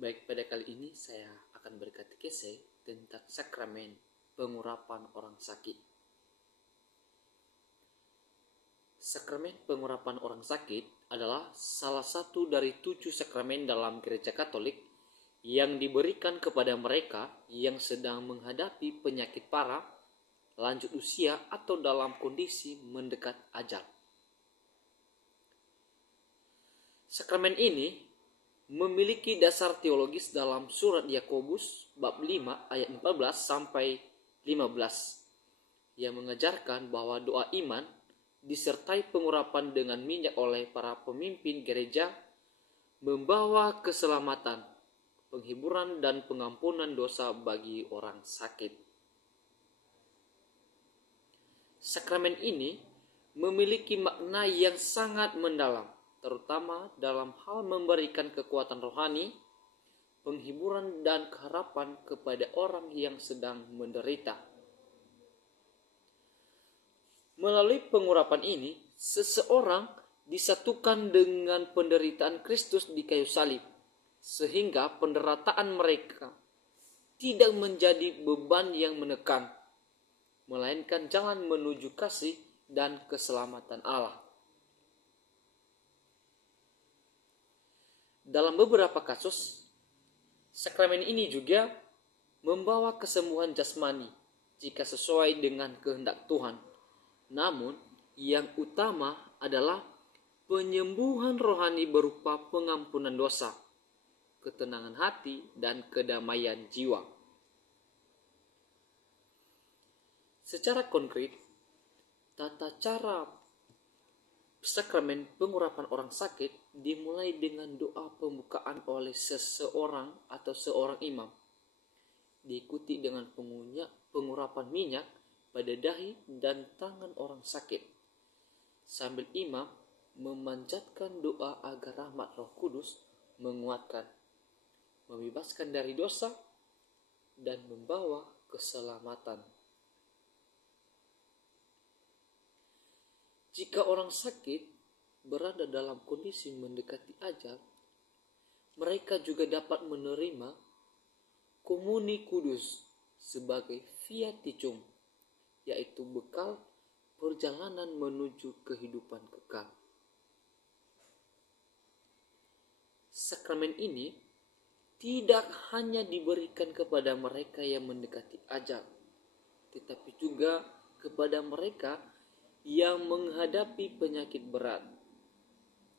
Baik, pada kali ini saya akan berkatekese tentang sakramen pengurapan orang sakit. Sakramen pengurapan orang sakit adalah salah satu dari 7 sakramen dalam Gereja Katolik yang diberikan kepada mereka yang sedang menghadapi penyakit parah, lanjut usia, atau dalam kondisi mendekat ajal. Sakramen ini memiliki dasar teologis dalam surat Yakobus bab 5 ayat 14 sampai 15 yang mengajarkan bahwa doa iman disertai pengurapan dengan minyak oleh para pemimpin gereja membawa keselamatan, penghiburan dan pengampunan dosa bagi orang sakit. Sakramen ini memiliki makna yang sangat mendalam, terutama dalam hal memberikan kekuatan rohani, penghiburan dan keharapan kepada orang yang sedang menderita. Melalui pengurapan ini, seseorang disatukan dengan penderitaan Kristus di kayu salib, sehingga penderitaan mereka tidak menjadi beban yang menekan, melainkan jalan menuju kasih dan keselamatan Allah. Dalam beberapa kasus, sakramen ini juga membawa kesembuhan jasmani jika sesuai dengan kehendak Tuhan. Namun, yang utama adalah penyembuhan rohani berupa pengampunan dosa, ketenangan hati, dan kedamaian jiwa. Secara konkret, tata cara sakramen pengurapan orang sakit dimulai dengan doa pembukaan oleh seseorang atau seorang imam, diikuti dengan pengurapan minyak pada dahi dan tangan orang sakit, sambil imam memanjatkan doa agar rahmat Roh Kudus menguatkan, membebaskan dari dosa, dan membawa keselamatan. Jika orang sakit berada dalam kondisi mendekati ajal, mereka juga dapat menerima komuni kudus sebagai viaticum, yaitu bekal perjalanan menuju kehidupan kekal. Sakramen ini tidak hanya diberikan kepada mereka yang mendekati ajal, tetapi juga kepada mereka yang menghadapi penyakit berat,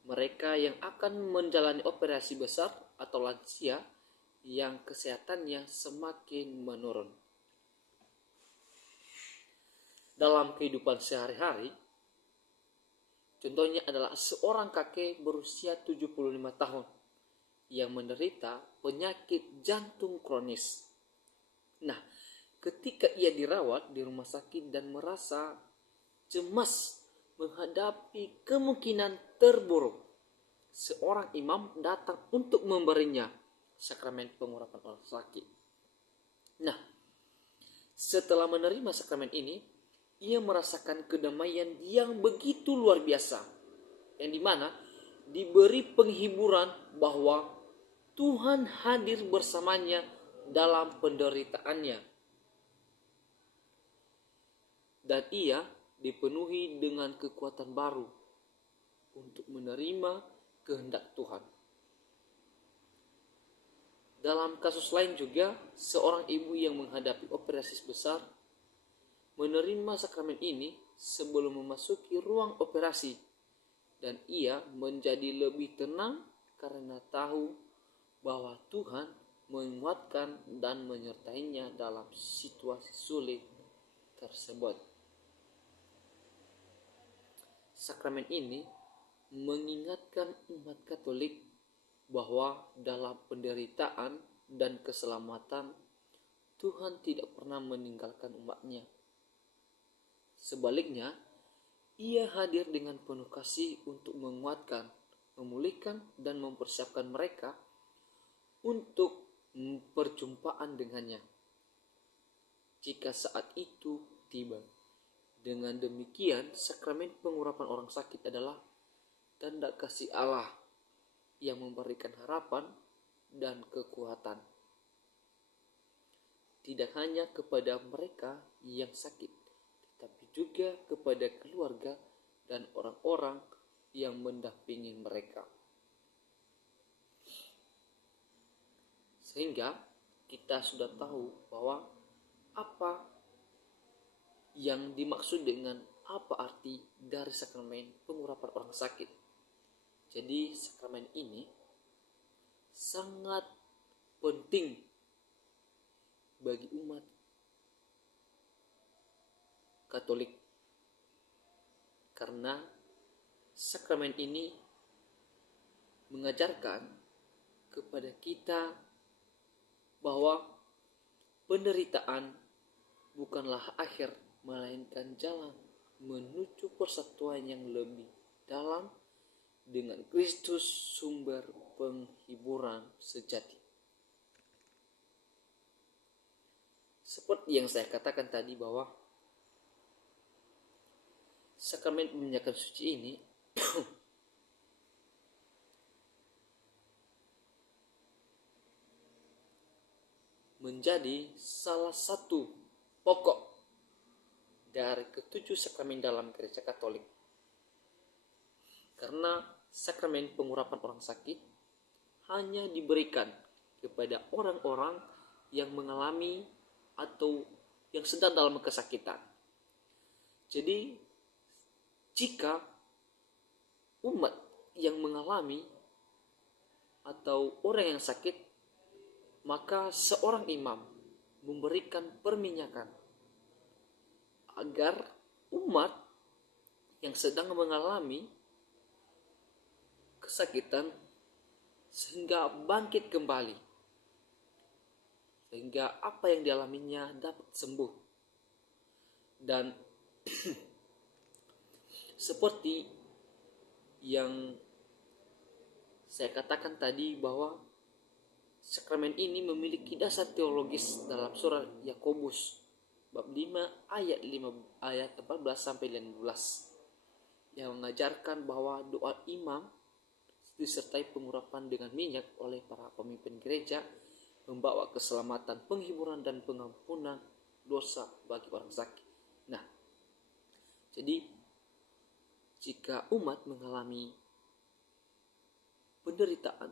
mereka yang akan menjalani operasi besar, atau lansia yang kesehatannya semakin menurun. Dalam kehidupan sehari-hari, contohnya adalah seorang kakek berusia 75 tahun yang menderita penyakit jantung kronis. Nah, ketika ia dirawat di rumah sakit dan merasa cemas menghadapi kemungkinan terburuk, seorang imam datang untuk memberinya sakramen pengurapan orang sakit. Nah, setelah menerima sakramen ini, ia merasakan kedamaian yang begitu luar biasa, yang dimana diberi penghiburan bahwa Tuhan hadir bersamanya dalam penderitaannya, dan ia dipenuhi dengan kekuatan baru untuk menerima kehendak Tuhan. Dalam kasus lain juga, seorang ibu yang menghadapi operasi besar menerima sakramen ini sebelum memasuki ruang operasi, dan ia menjadi lebih tenang karena tahu bahwa Tuhan menguatkan dan menyertainya dalam situasi sulit tersebut. Sakramen ini mengingatkan umat Katolik bahwa dalam penderitaan dan keselamatan, Tuhan tidak pernah meninggalkan umatnya. Sebaliknya, ia hadir dengan penuh kasih untuk menguatkan, memulihkan, dan mempersiapkan mereka untuk perjumpaan dengannya jika saat itu tiba. Dengan demikian, sakramen pengurapan orang sakit adalah tanda kasih Allah yang memberikan harapan dan kekuatan. Tidak hanya kepada mereka yang sakit, tetapi juga kepada keluarga dan orang-orang yang mendampingi mereka. Sehingga kita sudah tahu bahwa apa yang dimaksud dengan apa arti dari sakramen pengurapan orang sakit. Jadi sakramen ini sangat penting bagi umat Katolik, karena sakramen ini mengajarkan kepada kita bahwa penderitaan bukanlah akhir, melainkan jalan menuju persatuan yang lebih dalam dengan Kristus, sumber penghiburan sejati. Seperti yang saya katakan tadi bahwa sakramen peminyakan suci ini menjadi salah satu pokok dari ketujuh sakramen dalam Gereja Katolik. Karena sakramen pengurapan orang sakit hanya diberikan kepada orang-orang yang mengalami atau yang sedang dalam kesakitan. Jadi jika umat yang mengalami atau orang yang sakit, maka seorang imam memberikan perminyakan agar umat yang sedang mengalami kesakitan sehingga bangkit kembali, sehingga apa yang dialaminya dapat sembuh. Dan seperti yang saya katakan tadi bahwa sakramen ini memiliki dasar teologis dalam surat Yakobus bab 5 ayat 14 sampai 15 yang mengajarkan bahwa doa imam disertai pengurapan dengan minyak oleh para pemimpin gereja membawa keselamatan, penghiburan dan pengampunan dosa bagi orang sakit. Nah, jadi jika umat mengalami penderitaan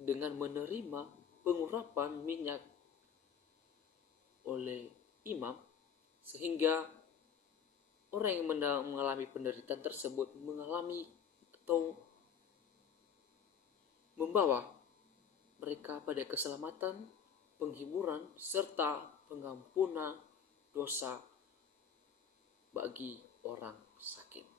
dengan menerima pengurapan minyak oleh imam, sehingga orang yang mengalami penderitaan tersebut mengalami atau membawa mereka pada keselamatan, penghiburan, serta pengampunan dosa bagi orang sakit.